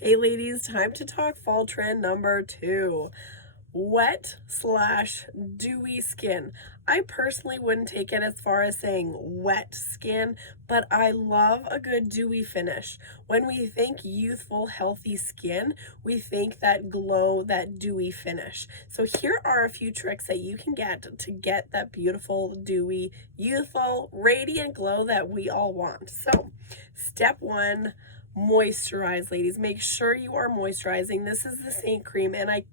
Hey ladies, time to talk fall trend number 2. Wet slash dewy skin. I personally wouldn't take it as far as saying wet skin, but I love a good dewy finish. When we think youthful, healthy skin, we think that glow, that dewy finish. So here are a few tricks that you can get to get that beautiful, dewy, youthful, radiant glow that we all want. So step 1, moisturize, ladies. Make sure you are moisturizing. This is the Saint Cream, and I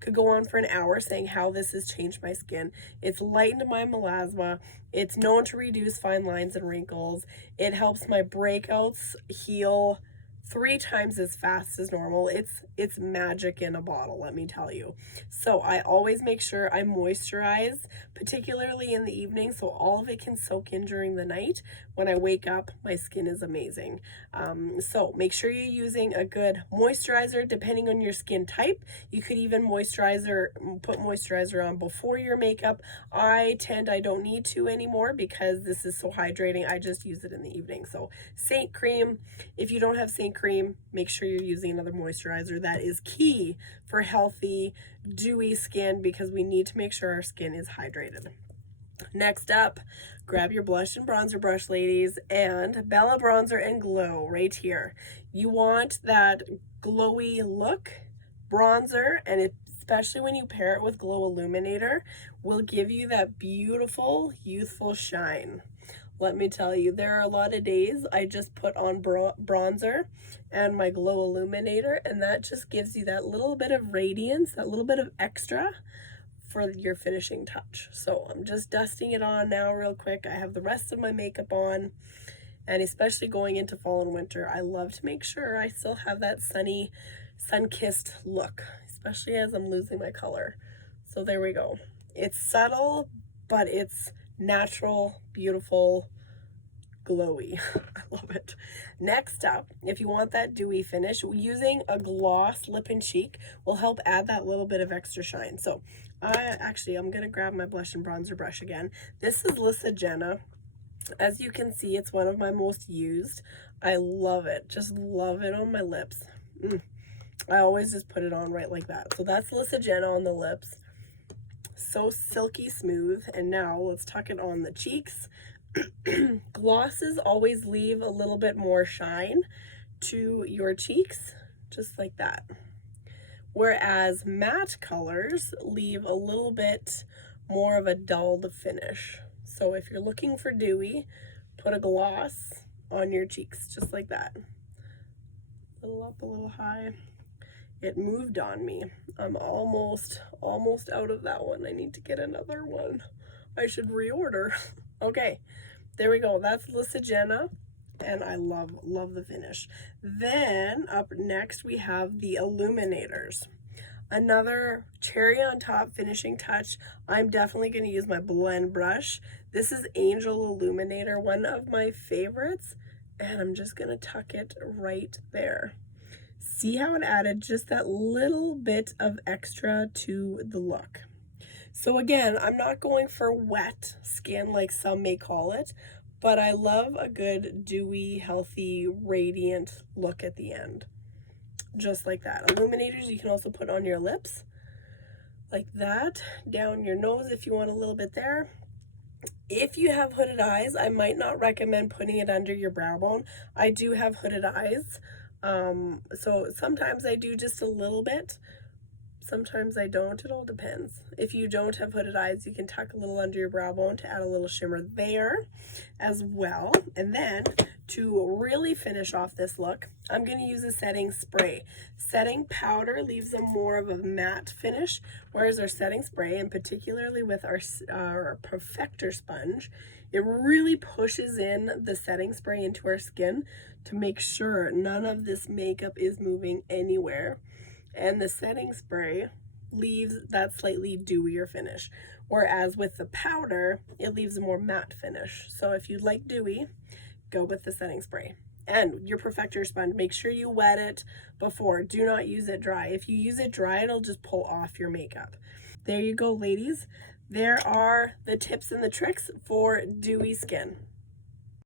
could go on for an hour saying how this has changed my skin. It's lightened my melasma. It's known to reduce fine lines and wrinkles. It helps my breakouts heal 3 times as fast as normal. It's magic in a bottle, let me tell you. So I always make sure I moisturize, particularly in the evening, so all of it can soak in during the night. When I wake up, my skin is amazing. So make sure you're using a good moisturizer depending on your skin type. You could even put moisturizer on before your makeup. I don't need to anymore because this is so hydrating. I just use it in the evening. So Saint Cream. If you don't have Saint Cream, make sure you're using another moisturizer. That is key for healthy, dewy skin because we need to make sure our skin is hydrated. Next up, grab your blush and bronzer brush, ladies, and Bella Bronzer and Glow right here. You want that glowy look. Bronzer, and especially when you pair it with Glow Illuminator, will give you that beautiful, youthful shine. Let me tell you, there are a lot of days I just put on bronzer and my Glow Illuminator, and that just gives you that little bit of radiance, that little bit of extra for your finishing touch. So I'm just dusting it on now real quick. I have the rest of my makeup on, and especially going into fall and winter, I love to make sure I still have that sunny, sun-kissed look, especially as I'm losing my color. So there we go. It's subtle, but it's natural, beautiful, glowy. I love it. Next up, if you want that dewy finish, using a gloss lip and cheek will help add that little bit of extra shine. So I'm gonna grab my blush and bronzer brush again. This is Lissa Jenna. As you can see, it's one of my most used. I love it. Just love it on my lips. I always just put it on right like that. So that's Lissa Jenna on the lips. So silky smooth. And now let's tuck it on the cheeks. Glosses always leave a little bit more shine to your cheeks, just like that. Whereas matte colors leave a little bit more of a dulled finish. So if you're looking for dewy, put a gloss on your cheeks, just like that. A little up, a little high. It moved on me. I'm almost out of that one. I need to get another one. I should reorder. Okay, there we go. That's Lissa Jenna, and I love the finish. Then up next we have the Illuminators. Another cherry on top finishing touch. I'm definitely going to use my blend brush. This is Angel Illuminator, one of my favorites, and I'm just going to tuck it right there. See how it added just that little bit of extra to the look. So again, I'm not going for wet skin like some may call it, but I love a good dewy, healthy, radiant look at the end. Just like that. Illuminators you can also put on your lips, like that, down your nose if you want a little bit there. If you have hooded eyes, I might not recommend putting it under your brow bone. I do have hooded eyes, so sometimes I do just a little bit. Sometimes I don't. It all depends. If you don't have hooded eyes, you can tuck a little under your brow bone to add a little shimmer there as well. And then to really finish off this look, I'm going to use a setting spray. Setting powder leaves a more of a matte finish, whereas our setting spray, and particularly with our perfector sponge, it really pushes in the setting spray into our skin to make sure none of this makeup is moving anywhere. And the setting spray leaves that slightly dewier finish, whereas with the powder it leaves a more matte finish. So if you like dewy, go with the setting spray. And your perfector sponge, make sure you wet it before. Do not use it dry. If you use it dry, it'll just pull off your makeup. There you go, ladies. There are the tips and the tricks for dewy skin.